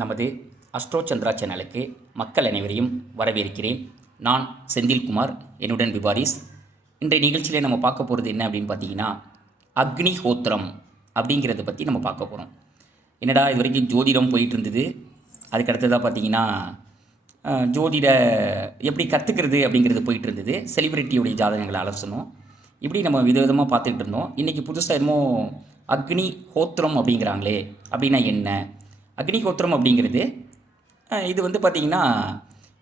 நமது அஸ்ட்ரோ சந்திரா சேனலுக்கு மக்கள் அனைவரையும் வரவேற்கிறேன். நான் செந்தில்குமார், என்னுடன் விபாரிஸ். இன்றைய நிகழ்ச்சியில் நம்ம பார்க்க போகிறது என்ன அப்படின்னு பார்த்தீங்கன்னா, அக்னிஹோத்திரம் அப்படிங்கிறத பற்றி நம்ம பார்க்க போகிறோம். என்னடா இது வரைக்கும் ஜோதிடம் போயிட்டு இருந்தது, அதுக்கு அடுத்ததாக பார்த்தீங்கன்னா ஜோதிட எப்படி கற்றுக்கிறது அப்படிங்கிறது போயிட்டு இருந்தது. செலிபிரிட்டியுடைய ஜாதகங்களை அலசணும், இப்படி நம்ம விதவிதமாக பார்த்துக்கிட்டு இருந்தோம். இன்றைக்கி புதுசாக என்னமோ அக்னிஹோத்திரம் அப்படிங்கிறாங்களே, அப்படின்னா என்ன? அக்னிஹோத்திரம் அப்படிங்கிறது இது வந்து பார்த்திங்கன்னா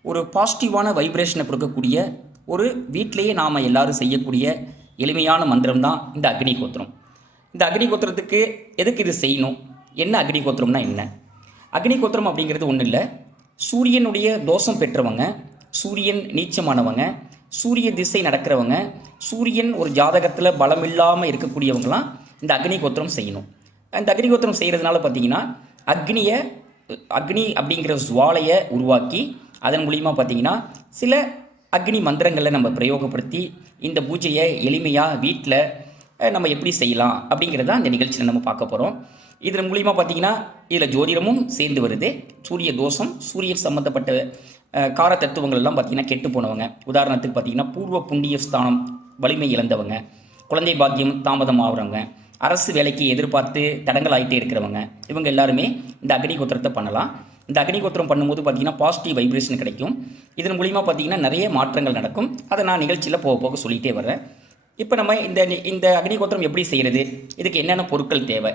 ஒரு பாசிட்டிவான வைப்ரேஷனை கொடுக்கக்கூடிய ஒரு வீட்டிலேயே நாம் எல்லோரும் செய்யக்கூடிய எளிமையான மந்திரம் தான் இந்த அக்னிஹோத்திரம். இந்த அக்னிஹோத்திரத்துக்கு எதுக்கு இது செய்யணும், என்ன அக்னிஹோத்திரம்னா என்ன? அக்னிஹோத்திரம் அப்படிங்கிறது ஒன்றும் இல்லை, சூரியனுடைய தோஷம் பெற்றவங்க, சூரியன் நீச்சமானவங்க, சூரிய திசை நடக்கிறவங்க, சூரியன் ஒரு ஜாதகத்தில் பலம் இல்லாமல் இருக்கக்கூடியவங்களாம் இந்த அக்னிஹோத்திரம் செய்யணும். இந்த அக்னிஹோத்திரம் செய்கிறதுனால பார்த்திங்கன்னா அக்னி அப்படிங்கிற ஜுவாலையை உருவாக்கி அதன் மூலிமா பார்த்திங்கன்னா சில அக்னி மந்திரங்களை நம்ம பிரயோகப்படுத்தி இந்த பூஜையை எளிமையாக வீட்டில் நம்ம எப்படி செய்யலாம் அப்படிங்கிறத இந்த நிகழ்ச்சியில் நம்ம பார்க்க போகிறோம். இதன் மூலிமா பார்த்திங்கன்னா இதில் ஜோதிடமும் சேர்ந்து வருது. சூரிய தோஷம், சூரியன் சம்மந்தப்பட்ட கார தத்துவங்கள் எல்லாம் பார்த்திங்கன்னா கெட்டு போனவங்க, உதாரணத்துக்கு பார்த்திங்கன்னா பூர்வ புண்ணிய ஸ்தானம் வலிமை இழந்தவங்க, குழந்தை பாக்கியம் தாமதம் ஆகிறவங்க, அரசு வேலைக்கு எதிர்பார்த்து தடங்கள் ஆகிட்டே இருக்கிறவங்க, இவங்க எல்லாருமே இந்த அக்னிஹோத்திரத்தை பண்ணலாம். இந்த அக்னிஹோத்திரம் பண்ணும்போது பார்த்திங்கன்னா பாசிட்டிவ் வைப்ரேஷன் கிடைக்கும். இதன் மூலிமா பார்த்திங்கன்னா நிறைய மாற்றங்கள் நடக்கும். அதை நான் நிகழ்ச்சியில் போக போக சொல்லிகிட்டே வர்றேன். இப்போ நம்ம இந்த அக்னிஹோத்திரம் எப்படி செய்கிறது, இதுக்கு என்னென்ன பொருட்கள் தேவை?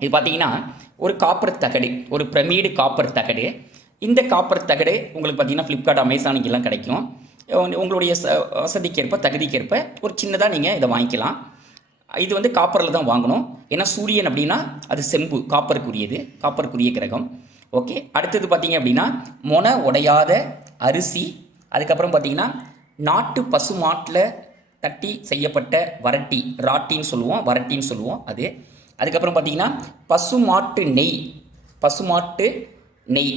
இது பார்த்திங்கன்னா ஒரு காப்பர் தகடு, ஒரு பிரமீடு காப்பர் தகடு. இந்த காப்பர் தகடு உங்களுக்கு பார்த்திங்கன்னா ஃப்ளிப்கார்ட், அமேசானுக்கெல்லாம் கிடைக்கும். உங்களுடைய வசதிக்கேற்ப தகுதிக்கேற்ப ஒரு சின்னதாக நீங்கள் இதை வாங்கிக்கலாம். இது வந்து காப்பரில் தான் வாங்கணும், ஏன்னா சூரியன் அப்படின்னா அது செம்பு, காப்பருக்குரிய கிரகம். ஓகே, அடுத்தது பார்த்திங்க அப்படின்னா மொன உடையாத அரிசி, அதுக்கப்புறம் பார்த்திங்கன்னா நாட்டு பசு மாட்டில் தட்டி செய்யப்பட்ட வரட்டி, ராட்டின்னு சொல்லுவோம் அது. அதுக்கப்புறம் பார்த்திங்கன்னா பசுமாட்டு நெய்,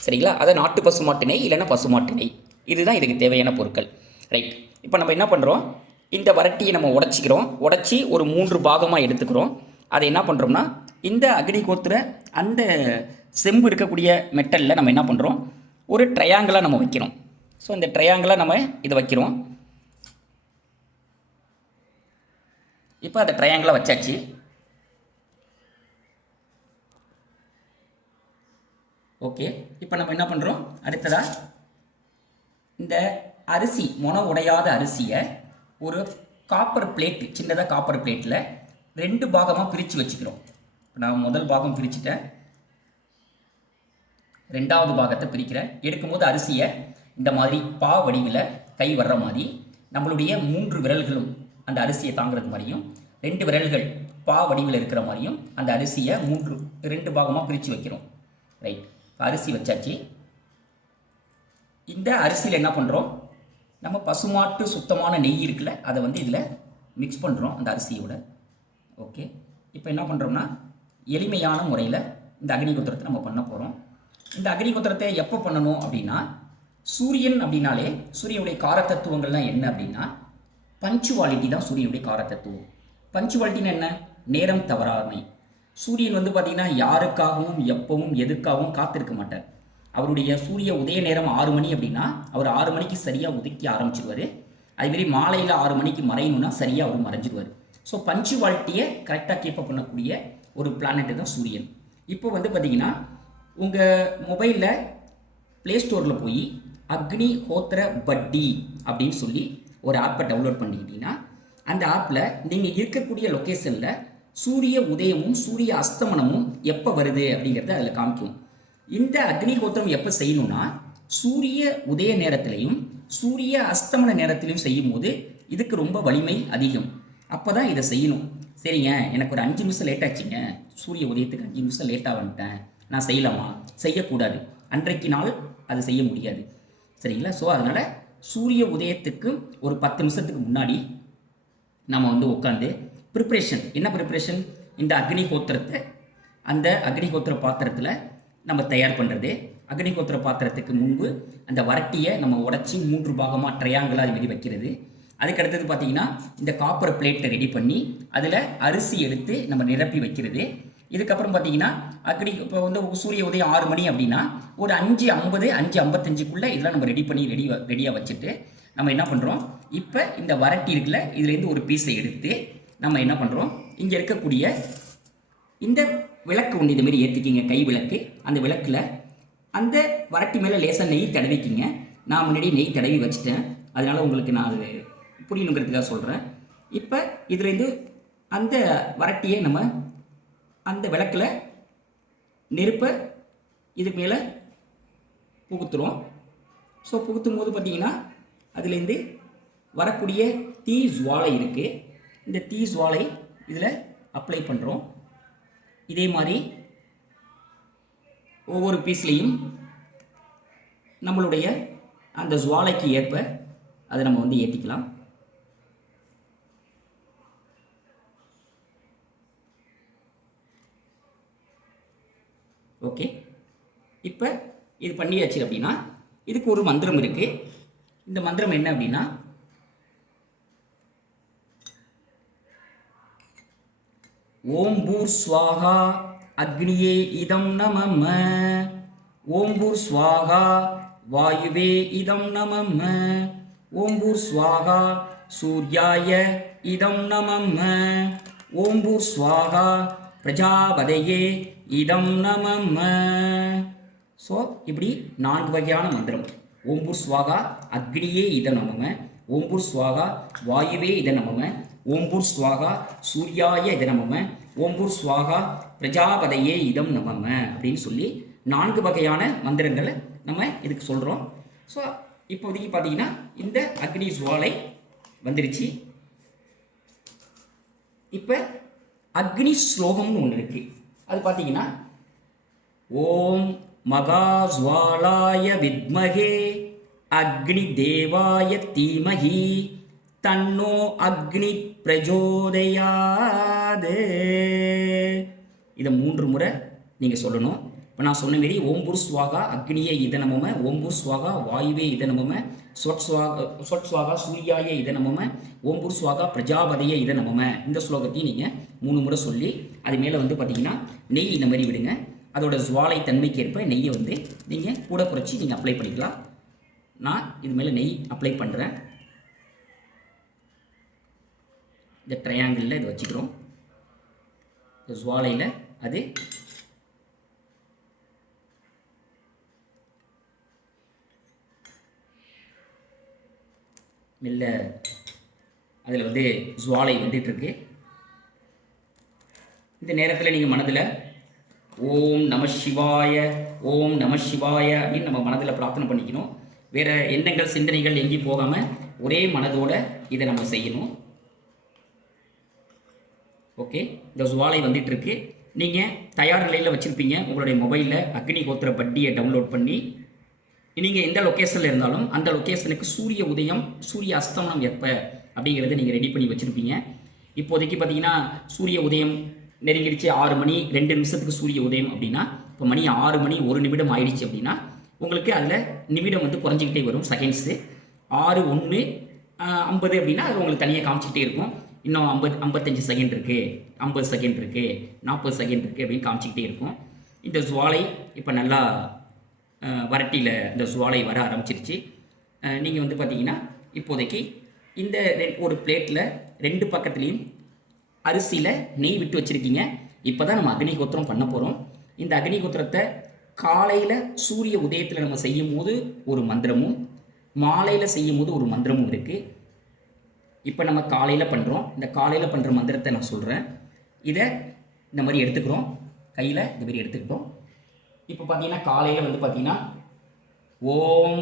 சரிங்களா? அதை நாட்டு பசுமாட்டு நெய் இல்லைன்னா பசுமாட்டு நெய், இதுதான் இதுக்கு தேவையான பொருட்கள். ரைட், இப்போ நம்ம என்ன பண்ணுறோம், இந்த வரட்டியை நம்ம உடச்சி ஒரு 3 பாகமாக எடுத்துக்கிறோம். அதை என்ன பண்ணுறோம்னா இந்த அக்னிஹோத்திர அந்த செம்பு இருக்கக்கூடிய மெட்டலில் நம்ம என்ன பண்ணுறோம், ஒரு ட்ரையாங்கிளாக நம்ம வைக்கிறோம். ஸோ இந்த ட்ரையாங்கிளாக நம்ம இதை வைக்கிறோம். இப்போ அந்த ட்ரையாங்கிளாக வச்சாச்சு. ஓகே, இப்போ நம்ம என்ன பண்ணுறோம், அடுத்ததாக இந்த அரிசி, மொன உடையாத அரிசியை ஒரு காப்பர் பிளேட், சின்னதாக காப்பர் பிளேட்டில் 2 பாகமாக பிரித்து வச்சுக்கிறோம். நான் முதல் பாகம் பிரிச்சுட்டேன், 2வது பாகத்தை பிரிக்கிறேன். எடுக்கும்போது அரிசியை இந்த மாதிரி பா வடிவில் கை வர்ற மாதிரி நம்மளுடைய 3 விரல்களும் அந்த அரிசியை தாங்கிறது மாதிரியும், 2 விரல்கள் பா வடிவில் இருக்கிற மாதிரியும் அந்த அரிசியை 2 பாகமாக பிரித்து வைக்கிறோம். ரைட், அரிசி வச்சாச்சு. இந்த அரிசியில் என்ன பண்ணுறோம், நம்ம பசுமாட்டு சுத்தமான நெய் இருக்குல்ல, அதை வந்து இதில் மிக்ஸ் பண்ணுறோம் அந்த அரிசியோட. ஓகே, இப்போ என்ன பண்ணுறோம்னா எளிமையான முறையில் இந்த அக்னிஹோத்திரத்தை நம்ம பண்ண போகிறோம். இந்த அக்னிஹோத்திரத்தை எப்போ பண்ணணும் அப்படின்னா, சூரியன் அப்படின்னாலே சூரியனுடைய காரத்தத்துவங்கள்லாம் என்ன அப்படின்னா பஞ்சுவாலிட்டி தான் சூரியனுடைய காரத்தத்துவம். பஞ்சுவாலிட்டின்னு என்ன, நேரம் தவறாமை. சூரியன் வந்து பார்த்திங்கன்னா யாருக்காகவும் எப்பவும் எதுக்காகவும் காத்திருக்க மாட்டார். அவருடைய சூரிய உதய நேரம் 6 மணி அப்படின்னா அவர் 6 மணிக்கு சரியாக உதிக்க ஆரம்பிச்சிடுவார். அதுமாரி மாலையில் 6 மணிக்கு மறையணுன்னா சரியாக அவர் மறைஞ்சிடுவார். ஸோ பஞ்சுவாலிட்டியை கரெக்டாக கீப்பப் பண்ணக்கூடிய ஒரு பிளானெட்டு தான் சூரியன். இப்போ வந்து பார்த்திங்கன்னா உங்கள் மொபைலில் ப்ளே ஸ்டோரில் போய் அக்னிஹோத்திர பட்டி அப்படின்னு சொல்லி ஒரு ஆப்பை டவுன்லோட் பண்ணிக்கிட்டீங்கன்னா அந்த ஆப்பில் நீங்கள் இருக்கக்கூடிய லொக்கேஷனில் சூரிய உதயமும் சூரிய அஸ்தமனமும் எப்போ வருது அப்படிங்கிறத அதில் காமிக்கும். இந்த அக்னிஹோத்திரம் எப்போ செய்யணும்னா சூரிய உதய நேரத்திலையும் சூரிய அஸ்தமன நேரத்திலையும் செய்யும்போது இதுக்கு ரொம்ப வலிமை அதிகம். அப்போ தான் இதை செய்யணும். சரிங்க, எனக்கு ஒரு 5 நிமிஷம் லேட் ஆச்சுங்க, சூரிய உதயத்துக்கு 5 நிமிஷம் லேட்டாக வந்துட்டேன், நான் செய்யலாமா? செய்யக்கூடாது, அன்றைக்கு நாள் அது செய்ய முடியாது, சரிங்களா? ஸோ அதனால் சூரிய உதயத்துக்கு ஒரு 10 நிமிஷத்துக்கு முன்னாடி நம்ம வந்து உட்காந்து ப்ரிப்ரேஷன், என்ன ப்ரிப்ரேஷன், இந்த அக்னிஹோத்திரத்தை அந்த அக்னிஹோத்திர பாத்திரத்தில் நம்ம தயார் பண்ணுறது. அக்னிஹோத்திர பாத்திரத்துக்கு முன்பு அந்த வரட்டியை நம்ம உடச்சி 3 பாகமாக ட்ரையாங்கிளாக அது மாரி வைக்கிறது. அதுக்கடுத்தது பார்த்திங்கன்னா இந்த காப்பர் பிளேட்டை ரெடி பண்ணி அதில் அரிசி எடுத்து நம்ம நிரப்பி வைக்கிறது. இதுக்கப்புறம் பார்த்தீங்கன்னா அக்னி இப்போ வந்து சூரிய உதயம் 6 மணி அப்படின்னா ஒரு 5:50 5:55க்குள்ளே இதெல்லாம் நம்ம ரெடியாக வச்சுட்டு நம்ம என்ன பண்ணுறோம், இப்போ இந்த வரட்டி இருக்குல்ல, இதுலேருந்து ஒரு பீஸை எடுத்து நம்ம என்ன பண்ணுறோம், இங்கே இருக்கக்கூடிய இந்த விளக்கு ஒன்று இதுமாரி ஏற்றிக்கிங்க, கை விளக்கு. அந்த விளக்கில் அந்த வரட்டி மேலே லேசாக நெய் தடவிக்கிங்க. நான் முன்னாடி நெய் தடவி வச்சுட்டேன், அதனால் உங்களுக்கு நான் அது புரியணுங்கிறதுக்காக சொல்கிறேன். இப்போ இதுலேருந்து அந்த வரட்டியை நம்ம அந்த விளக்கில் நெருப்பை இதுக்கு மேலே புகுத்துறோம். ஸோ புகுத்தும் போது பார்த்திங்கன்னா அதுலேருந்து வரக்கூடிய தீ ஜுவாலை இருக்குது. இந்த தீ ஜுவாலை இதில் அப்ளை பண்ணுறோம். இதே மாதிரி ஒவ்வொரு பீஸ்லேயும் நம்மளுடைய அந்த ஜுவாலைக்கு ஏற்ப அதை நம்ம வந்து ஏற்றிக்கலாம். ஓகே, இப்போ இது பண்ணியாச்சு அப்படின்னா இதுக்கு ஒரு மந்திரம் இருக்குது. இந்த மந்திரம் என்ன அப்படின்னா, ஓம் பூர் ஸ்வாகா அக்னியே இதம் நமம, ஓம் பூர் ஸ்வாகா வாயுவே இதம் நமம, ஓம் பூர் ஸ்வாகா சூர்யாய இதம் நமம, ஓம் பூர் ஸ்வாகா பிரஜாபதையே இதம் நமம. ஸோ இப்படி 4 வகையான மந்திரம். ஓம்பூர் ஸ்வாகா அக்னியே இத நமம, ஓம்பூர் ஸ்வாகா வாயுவே இத நமம, ஓம்பூர் ஸ்வாகா சூர்யாய இத நமம, ஓம்பூர் ஸ்வாகா பிரஜாபதையே இதம் நமம அப்படின்னு சொல்லி 4 வகையான மந்திரங்களை நம்ம இதுக்கு சொல்கிறோம். ஸோ இப்போதைக்கு பார்த்தீங்கன்னா இந்த அக்னி ஜுவாலை வந்துருச்சு. இப்போ அக்னி ஸ்லோகம்னு ஒன்று இருக்குது. அது பார்த்தீங்கன்னா, ஓம் மகாஜ்வாலாய வித்மகே அக்னி தேவாய தீமஹி தன்னோ அக்னி பிரஜோதயாது. இதை 3 முறை நீங்கள் சொல்லணும். இப்போ நான் சொன்ன மாரி ஓம்பூர் ஸ்வாகா அக்னியே இதனமம, ஓம்பூர் ஸ்வாகா வாயுவே இதனமம, சொட் ஸ்வாகா சூர்யாய இதனமம, ஓம்பூர் ஸ்வாகா பிரஜாபதியே இதனமம. இந்த ஸ்லோகத்தையும் நீங்கள் 3 முறை சொல்லி அது மேலே வந்து பார்த்தீங்கன்னா நெய் இந்த மாதிரி விடுங்க. அதோட ஜுவாலை தன்மைக்கு ஏற்ப நெய்யை வந்து நீங்கள் கூட குறைச்சி நீங்கள் அப்ளை பண்ணிக்கலாம். நான் இது மேலே நெய் அப்ளை பண்ணுறேன். இந்த ட்ரையாங்கிளில் இதை வச்சுக்கிறோம். இந்த ஜுவாலையில் அது மெல்ல அதில் வந்து ஜுவாலை வந்துட்டுருக்கு. இந்த நேரத்தில் நீங்கள் மனதில் ஓம் நம சிவாய, ஓம் நம சிவாய அப்படின்னு நம்ம மனதில் பிரார்த்தனை பண்ணிக்கணும். வேறு எண்ணங்கள் சிந்தனைகள் எங்கேயும் போகாமல் ஒரே மனதோடு இதை நம்ம செய்யணும். ஓகே, இந்த ஜுவாலை வந்துட்டுருக்கு. நீங்கள் தயார் நிலையில் வச்சுருப்பீங்க உங்களுடைய மொபைலில் அக்னி ஹோத்திர பட்டியை டவுன்லோட் பண்ணி. நீங்கள் எந்த லொக்கேஷனில் இருந்தாலும் அந்த லொக்கேஷனுக்கு சூரிய உதயம் சூரிய அஸ்தமனம் எப்போ அப்படிங்கிறத நீங்கள் ரெடி பண்ணி வச்சுருப்பீங்க. இப்போதைக்கு பார்த்தீங்கன்னா சூரிய உதயம் நெருங்கிடுச்சு. 6 மணி 2 நிமிஷத்துக்கு சூரிய உதயம் அப்படின்னா இப்போ மணி 6 மணி 1 நிமிடம் ஆயிடுச்சு அப்படின்னா உங்களுக்கு அதில் நிமிடம் வந்து குறைஞ்சிக்கிட்டே வரும், செகண்ட்ஸு. 6:1:50 அப்படின்னா அது உங்களுக்கு தனியாக காமிச்சிக்கிட்டே இருக்கும். இன்னும் 55 செகண்ட் இருக்குது, 50 செகண்ட் இருக்குது, 40 செகண்ட் இருக்குது அப்படின்னு காமிச்சிக்கிட்டே இருக்கும். இந்த ஜுவாலை இப்போ நல்லா வரட்டியில் இந்த ஜுவாலை வர ஆரம்பிச்சிருச்சு. நீங்கள் வந்து பார்த்தீங்கன்னா இப்போதைக்கு இந்த ஒரு பிளேட்டில் 2 பக்கத்துலேயும் அரிசியில் நெய் விட்டு வச்சுருக்கீங்க. இப்போ தான் நம்ம அக்னிஹோத்திரம் பண்ண போகிறோம். இந்த அக்னிஹோத்திரத்தை காலையில் சூரிய உதயத்தில் நம்ம செய்யும் போது ஒரு மந்திரமும் மாலையில் செய்யும் போது ஒரு மந்திரமும் இருக்குது. இப்போ நம்ம காலையில் பண்ணுறோம். இந்த காலையில் பண்ணுற மந்திரத்தை நான் சொல்கிறேன். இதை இந்த மாதிரி எடுத்துக்கிறோம், கையில் இந்த மாதிரி எடுத்துக்கிட்டோம். இப்போ பார்த்தீங்கன்னா காலையில் வந்து பார்த்தீங்கன்னா ஓம்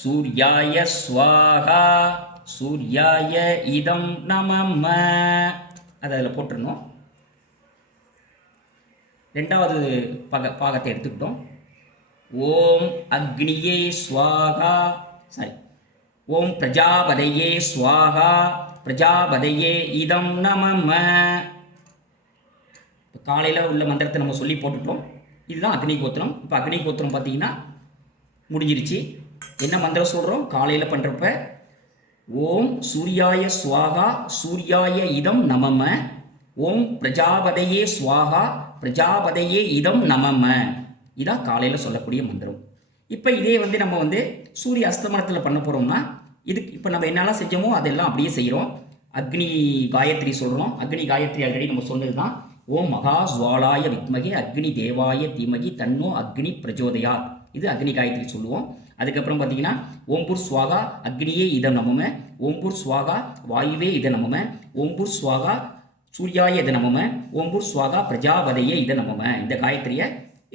சூர்யாய ஸ்வாகா சூர்யாய இதம் நமம அதை அதில் போட்டுருணும். 2வது பாகத்தை எடுத்துக்கிட்டோம். ஓம் அக்னியே ஸ்வாகா ஓம் பிரஜாபதையே ஸ்வாகா பிரஜாபதையே இதம் நமம. இப்போ காலையில் உள்ள மந்திரத்தை நம்ம சொல்லி போட்டுட்டோம். இதுதான் அக்னிஹோத்திரம். இப்போ அக்னிஹோத்திரம் பார்த்தீங்கன்னா முடிஞ்சிருச்சு. என்ன மந்திரம் சொல்கிறோம் காலையில் பண்ணுறப்ப? ஓம் சூர்யாய ஸ்வாகா சூர்யாய இதம் நமம, ஓம் பிரஜாபதையே ஸ்வாகா பிரஜாபதையே இதம் நமம. இதான் காலையில் சொல்லக்கூடிய மந்திரம். இப்போ இதே வந்து நம்ம வந்து சூரிய அஸ்தமனத்தில் பண்ண போகிறோம்னா இதுக்கு இப்போ நம்ம என்னெல்லாம் செஞ்சோமோ அதெல்லாம் அப்படியே செய்கிறோம். அக்னி காயத்ரி சொல்கிறோம். அக்னி காயத்ரி ஆல்ரெடி நம்ம சொன்னது தான். ஓம் மகா ஜுவாலாய வித்மகே அக்னி தேவாய தீமகி தன்னோ அக்னி பிரஜோதயாத். இது அக்னி காயத்ரி சொல்லுவோம். அதுக்கப்புறம் பார்த்தீங்கன்னா ஓம்பூர் ஸ்வாகா அக்னியே இத நமம, ஓம்பூர் ஸ்வாகா வாயுவே இத நமம, ஓம்பூர் ஸ்வாகா சூர்யாய இத நமம, ஓம்பூர் ஸ்வாகா பிரஜாபதையே இத நமம. இந்த காயத்ரியை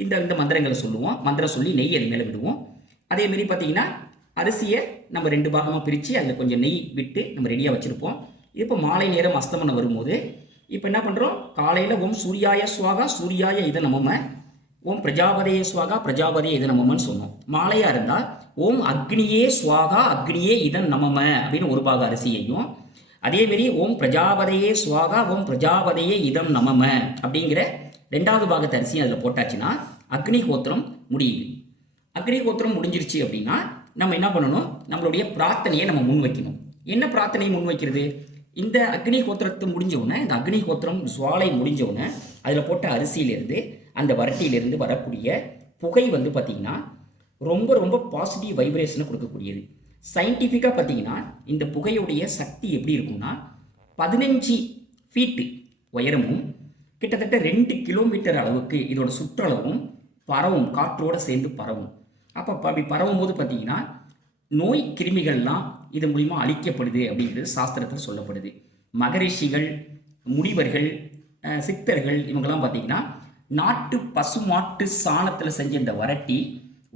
இந்த இந்த மந்திரங்களை சொல்லுவோம். மந்திரம் சொல்லி நெய் அது மேலே விடுவோம். அதேமாரி பார்த்தீங்கன்னா அரிசியை நம்ம 2 பாகமாக பிரித்து அதில் கொஞ்சம் நெய் விட்டு நம்ம ரெடியாக வச்சுருப்போம். இப்போ மாலை நேரம் அஸ்தமனம் வரும்போது இப்போ என்ன பண்ணுறோம், காலையில் ஓம் சூர்யாய ஸ்வாகா சூர்யாய இத நமம, ஓம் பிரஜாபதியே ஸ்வாகா பிரஜாபதியே இத நமமன்னு சொன்னோம். மாலையாக இருந்தால் ஓம் அக்னியே ஸ்வாகா அக்னியே இதன் நமம அப்படின்னு ஒரு பாக அரிசியையும், அதேமாரி ஓம் பிரஜாபதியே ஸ்வாகா ஓம் பிரஜாபதியே இதம் நமம அப்படிங்கிற 2வது பாகத்தை அரிசியும் அதில் போட்டாச்சுன்னா அக்னி கோத்திரம் முடியுது. அக்னி கோத்திரம் முடிஞ்சிருச்சு அப்படின்னா நம்ம என்ன பண்ணணும், நம்மளுடைய பிரார்த்தனையை நம்ம முன் வைக்கணும். என்ன பிரார்த்தனையை முன் வைக்கிறது, இந்த அக்னி கோத்திரத்தை முடிஞ்சவுடனே, இந்த அக்னி கோத்திரம் ஜுவாலை முடிஞ்சவுடனே அதில் போட்ட அரிசியிலேருந்து அந்த வரட்டியிலேருந்து வரக்கூடிய புகை வந்து பார்த்திங்கன்னா ரொம்ப ரொம்ப பாசிட்டிவ் வைப்ரேஷனை கொடுக்கக்கூடியது. சயின்டிஃபிக்காக பார்த்திங்கன்னா இந்த புகையுடைய சக்தி எப்படி இருக்கும்னா 15 ஃபீட்டு உயரமும் கிட்டத்தட்ட 2 கிலோமீட்டர் அளவுக்கு இதோட சுற்றளவும் பரவும், காற்றோடு சேர்ந்து பரவும். அப்போ அப்படி பரவும் போது பார்த்திங்கன்னா நோய் கிருமிகள்லாம் இது மூலிமா அழிக்கப்படுது அப்படிங்கிறது சாஸ்திரத்தில் சொல்லப்படுது. மகரிஷிகள், முனிவர்கள், சித்தர்கள் இவங்கெல்லாம் பார்த்திங்கன்னா நாட்டு பசுமாட்டு சாணத்தில் செஞ்ச இந்த வரட்டி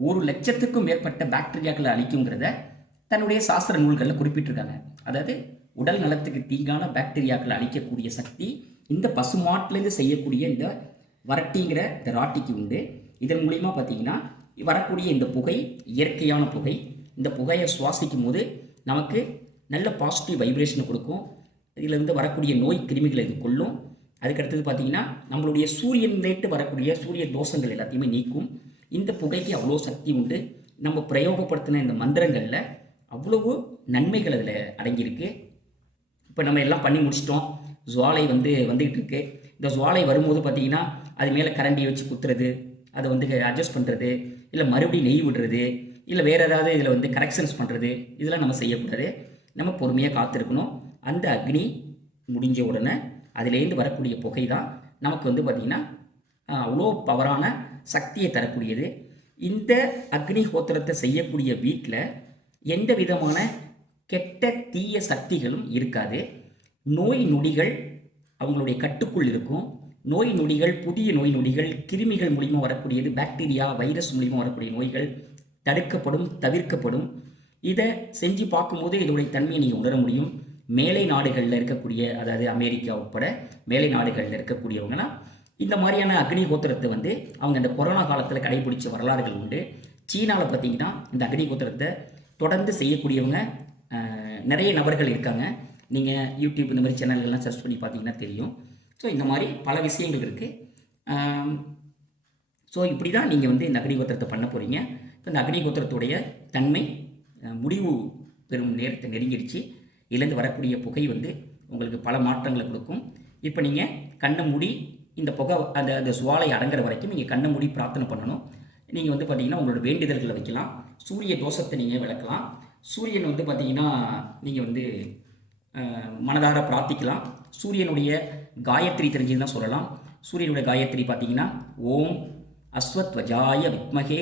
1,00,000க்கும் மேற்பட்ட பாக்டீரியாக்களை அழிக்குங்கிறத தன்னுடைய சாஸ்திர நூல்களில் குறிப்பிட்டிருக்காங்க. அதாவது உடல் நலத்துக்கு தீங்கான பாக்டீரியாக்களை அழிக்கக்கூடிய சக்தி இந்த பசுமாட்டிலேருந்து செய்யக்கூடிய இந்த வரட்டிங்கிற இந்த ராட்டிக்கு உண்டு. இதன் மூலிமா பார்த்திங்கன்னா வரக்கூடிய இந்த புகை இயற்கையான புகை. இந்த புகையை சுவாசிக்கும் போது நமக்கு நல்ல பாசிட்டிவ் வைப்ரேஷனை கொடுக்கும். இதிலிருந்து வரக்கூடிய நோய் கிருமிகளை இது கொல்லும். அதுக்கடுத்தது பார்த்திங்கன்னா நம்மளுடைய சூரியன்லேட்டு வரக்கூடிய சூரிய தோஷங்கள் எல்லாத்தையுமே நீக்கும். இந்த புகைக்கு அவ்வளோ சக்தி உண்டு. நம்ம பிரயோகப்படுத்தின இந்த மந்திரங்களில் அவ்வளவு நன்மைகள் அதில் அடங்கியிருக்கு. இப்போ நம்ம எல்லாம் பண்ணி முடிச்சிட்டோம். ஜுவாலை வந்துகிட்டு இருக்கு. இந்த ஜுவாலை வரும்போது பார்த்திங்கன்னா அது மேலே கரண்டியை வச்சு குத்துறது, அதை அட்ஜஸ்ட் பண்ணுறது, இல்லை மறுபடியும் நெய் விடுறது, இல்லை வேறு ஏதாவது இதில் கரெக்ஷன்ஸ் பண்ணுறது, இதெல்லாம் நம்ம செய்யக்கூடாது. நம்ம பொறுமையாக காத்திருக்கணும். அந்த அக்னி முடிஞ்ச உடனே அதிலேருந்து வரக்கூடிய புகை தான் நமக்கு பார்த்திங்கன்னா அவ்வளோ பவரான சக்தியை தரக்கூடியது. இந்த அக்னி ஹோத்திரத்தை செய்யக்கூடிய வீட்டில் எந்த விதமான கெட்ட தீய சக்திகளும் இருக்காது. நோய் நொடிகள் அவங்களுடைய கட்டுக்குள் இருக்கும். நோய் நொடிகள், புதிய நோய் நொடிகள், கிருமிகள் மூலிமா வரக்கூடியது, பாக்டீரியா வைரஸ் மூலிமா வரக்கூடிய நோய்கள் தடுக்கப்படும், தவிர்க்கப்படும். இதை செஞ்சு பார்க்கும்போது இதோடைய தன்மையை நீங்கள் உணர முடியும். மேலை நாடுகளில் இருக்கக்கூடிய, அதாவது அமெரிக்கா உட்பட மேலை நாடுகளில் இருக்கக்கூடியவங்கன்னா இந்த மாதிரியான அக்னி கோத்திரத்தை அவங்க இந்த கொரோனா காலத்தில் கடைபிடிச்ச வரலாறுகள் உண்டு. சீனாவில் பார்த்திங்கன்னா இந்த அக்னி கோத்திரத்தை தொடர்ந்து செய்யக்கூடியவங்க நிறைய நபர்கள் இருக்காங்க. நீங்கள் யூடியூப் இந்த மாதிரி சேனல்கள்லாம் சர்ச் பண்ணி பார்த்தீங்கன்னா தெரியும். ஸோ இந்த மாதிரி பல விஷயங்கள் இருக்குது. ஸோ இப்படி தான் நீங்கள் இந்த அக்னி கோத்திரத்தை பண்ண போகிறீங்க. இப்போ இந்த அக்னி கோத்திரத்துடைய தன்மை முடிவு பெறும் நேரத்தை நெருங்கிடுச்சு. இதுலேருந்து வரக்கூடிய புகை உங்களுக்கு பல மாற்றங்களை கொடுக்கும். இப்போ நீங்கள் கண்ணை மூடி இந்த புகை அந்த சுவாலை அடங்குற வரைக்கும் நீங்கள் கண்ணை மூடி பிரார்த்தனை பண்ணணும். நீங்கள் பார்த்தீங்கன்னா உங்களோட வேண்டுதல்களை வைக்கலாம். சூரிய தோஷத்தை நீங்கள் விளக்கலாம். சூரியன் பார்த்தீங்கன்னா நீங்கள் மனதார பிரார்த்திக்கலாம். சூரியனுடைய காயத்ரி தெரிஞ்சுன்னு தான் சொல்லலாம். சூரியனுடைய காயத்ரி பார்த்தீங்கன்னா ஓம் அஸ்வத்வஜாய வித்மகே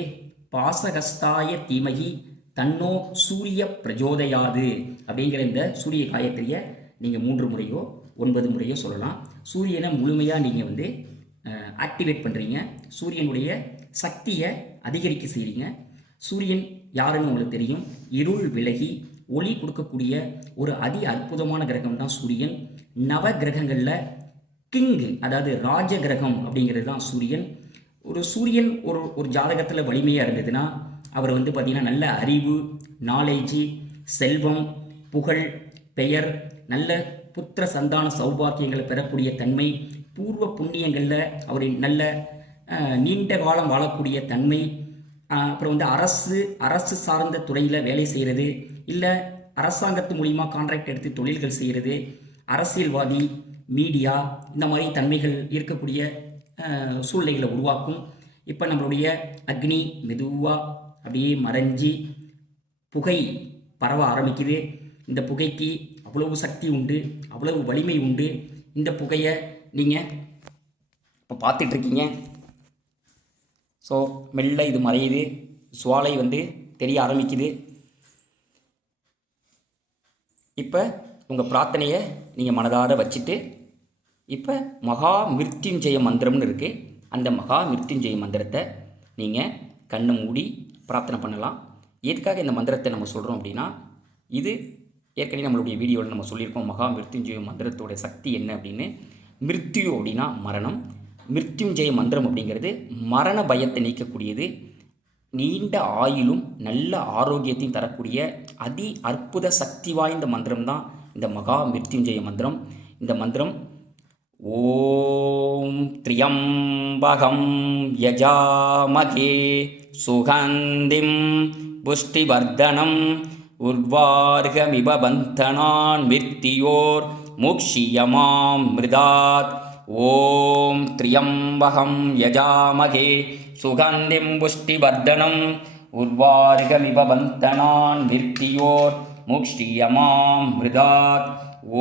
பாசகஸ்தாய தீமகி தன்னோ சூரிய பிரஜோதயாது அப்படிங்கிற இந்த சூரிய காயத்ரியை நீங்கள் 3 முறையோ 9 முறையோ சொல்லலாம். சூரியனை முழுமையாக நீங்கள் ஆக்டிவேட் பண்ணுறீங்க. சூரியனுடைய சக்தியை அதிகரிக்க செய்கிறீங்க. சூரியன் யாருன்னு உங்களுக்கு தெரியும். இருள் விலகி ஒளி கொடுக்கக்கூடிய ஒரு அதி அற்புதமான கிரகம் தான் சூரியன். நவ கிரகங்களில் கிங்கு, அதாவது ராஜ கிரகம் அப்படிங்கிறது தான் சூரியன். சூரியன் ஒரு ஜாதகத்தில் வலிமையாக இருந்ததுன்னா அவர் பார்த்திங்கன்னா நல்ல அறிவு, நாலேஜு, செல்வம், புகழ், பெயர், நல்ல புத்திர சந்தான சௌபாக்கியங்களை பெறக்கூடிய தன்மை, பூர்வ புண்ணியங்களில் அவர் நல்ல நீண்ட காலம் வாழக்கூடிய தன்மை, அப்புறம் அரசு சார்ந்த துறையில் வேலை செய்கிறது, இல்லை அரசாங்கத்து மூலிமா கான்ட்ராக்ட் எடுத்து தொழில்கள் செய்கிறது, அரசியல்வாதி, மீடியா, இந்த மாதிரி தன்மைகள் இருக்கக்கூடிய சூழ்நிலைகளை உருவாக்கும். இப்போ நம்மளுடைய அக்னி மெதுவாக அப்படியே மறைஞ்சி புகை பரவ ஆரம்பிக்குது. இந்த புகைக்கு அவ்வளவு சக்தி உண்டு, அவ்வளவு வலிமை உண்டு. இந்த புகையை நீங்கள் இப்போ பார்த்துட்ருக்கீங்க. ஸோ மெல்ல இது மறையுது, சுவாலை தெரிய ஆரம்பிக்குது. இப்போ உங்கள் பிரார்த்தனையை நீங்கள் மனதார வச்சுட்டு இப்போ மகா மிருத்யுஞ்சய மந்திரம்னு இருக்குது. அந்த மகா மிருத்யுஞ்சய மந்திரத்தை நீங்கள் கண்ணை மூடி பிரார்த்தனை பண்ணலாம். எதுக்காக இந்த மந்திரத்தை நம்ம சொல்கிறோம் அப்படின்னா, இது ஏற்கனவே நம்மளுடைய வீடியோவில் நம்ம சொல்லியிருக்கோம். மகா மிருத்யுஞ்சய மந்திரத்தோட சக்தி என்ன அப்படின்னு. மிருத்யு அப்படின்னா மரணம். மிருத்யுஞ்சய மந்திரம் அப்படிங்கிறது மரண பயத்தை நீக்கக்கூடியது. நீண்ட ஆயுளும் நல்ல ஆரோக்கியத்தையும் தரக்கூடிய அதி அற்புத சக்தி வாய்ந்த மந்திரம் தான் இந்த மகா மிருத்யுஞ்சய மந்திரம். இந்த மந்திரம் ஓம் த்ரியம்பகம் யஜாமகே சுகந்திம் புஷ்டிவர்தனம் உர்வார்கமிப பந்தனான் மிருத்தியோர் மோக்ஷியமாம் மிருதாத். ஓம் த்ரியம்பகம் யஜாமகே சுகந்திம் புஷ்டிவர்தனம் உர்வார்கமிப பந்தனான் மிருத்தியோர் மோக்ஷியமாம் மிருதாத்.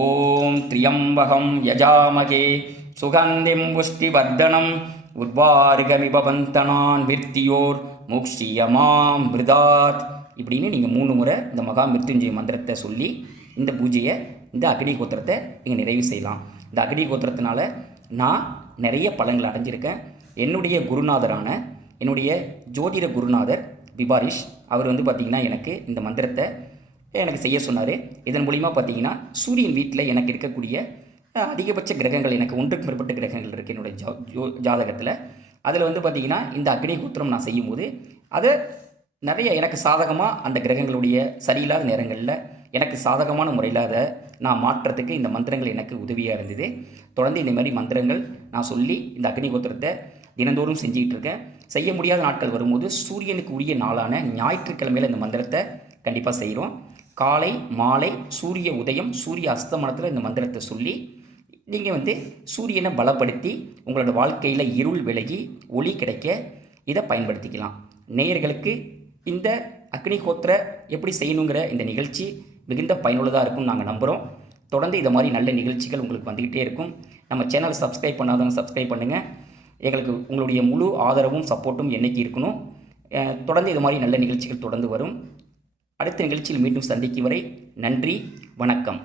ஓம் த்ரியம்பகம் யஜாமகே சுகந்திம் புஷ்டிவர்தனம் உர்வார்கமிப பந்தனான் மிருத்தியோர் மோக்ஷியமாம் மிருதாத். இப்படின்னு நீங்கள் 3 முறை இந்த மகா மிருத்யுஞ்சய மந்திரத்தை சொல்லி இந்த பூஜையை, இந்த அக்னி கோத்திரத்தை நீங்கள் நிறைவு செய்யலாம். இந்த அக்னி கோத்திரத்தினால நான் நிறைய பலன்கள் அடைஞ்சிருக்கேன். என்னுடைய குருநாதரான என்னுடைய ஜோதிட குருநாதர் பிபாரிஷ் அவர் பார்த்திங்கன்னா எனக்கு இந்த மந்திரத்தை எனக்கு செய்ய சொன்னார். இதன் மூலிமா பார்த்திங்கன்னா சூரியன் வீட்டில் எனக்கு இருக்கக்கூடிய அதிகபட்ச கிரகங்கள், எனக்கு 1க்கு மேற்பட்ட கிரகங்கள் இருக்குது என்னுடைய ஜாதகத்தில். அதில் பார்த்திங்கன்னா இந்த அக்னி கோத்திரம் நான் செய்யும்போது அதை நிறைய எனக்கு சாதகமாக அந்த கிரகங்களுடைய சரியில்லாத நேரங்களில் எனக்கு சாதகமான முறையில் அதை நான் மாற்றத்துக்கு இந்த மந்திரங்கள் எனக்கு உதவியாக இருந்தது. தொடர்ந்து இந்த மாதிரி மந்திரங்கள் நான் சொல்லி இந்த அக்னி கோத்திரத்தை தினந்தோறும் செஞ்சுக்கிட்டு இருக்கேன். செய்ய முடியாத நாட்கள் வரும்போது சூரியனுக்கு உரிய நாளான ஞாயிற்றுக்கிழமையில் இந்த மந்திரத்தை கண்டிப்பாக செய்கிறோம். காலை மாலை சூரிய உதயம் சூரிய அஸ்தமனத்தில் இந்த மந்திரத்தை சொல்லி நீங்கள் சூரியனை பலப்படுத்தி உங்களோட வாழ்க்கையில் இருள் விலகி ஒளி கிடைக்க இதை பயன்படுத்திக்கலாம். நேயர்களுக்கு இந்த அக்னி கோத்திர எப்படி செய்யணுங்கிற இந்த நிகழ்ச்சி மிகுந்த பயனுள்ளதாக இருக்கும்னு நாங்கள் நம்புகிறோம். தொடர்ந்து இதை மாதிரி நல்ல நிகழ்ச்சிகள் உங்களுக்கு வந்துக்கிட்டே இருக்கும். நம்ம சேனலை சப்ஸ்கிரைப் பண்ணாதவங்க சப்ஸ்கிரைப் பண்ணுங்கள். எங்களுக்கு உங்களுடைய முழு ஆதரவும் சப்போர்ட்டும் என்றைக்கு இருக்கணும். தொடர்ந்து இது மாதிரி நல்ல நிகழ்ச்சிகள் தொடர்ந்து வரும். அடுத்த நிகழ்ச்சியில் மீண்டும் சந்திக்கும் வரை நன்றி, வணக்கம்.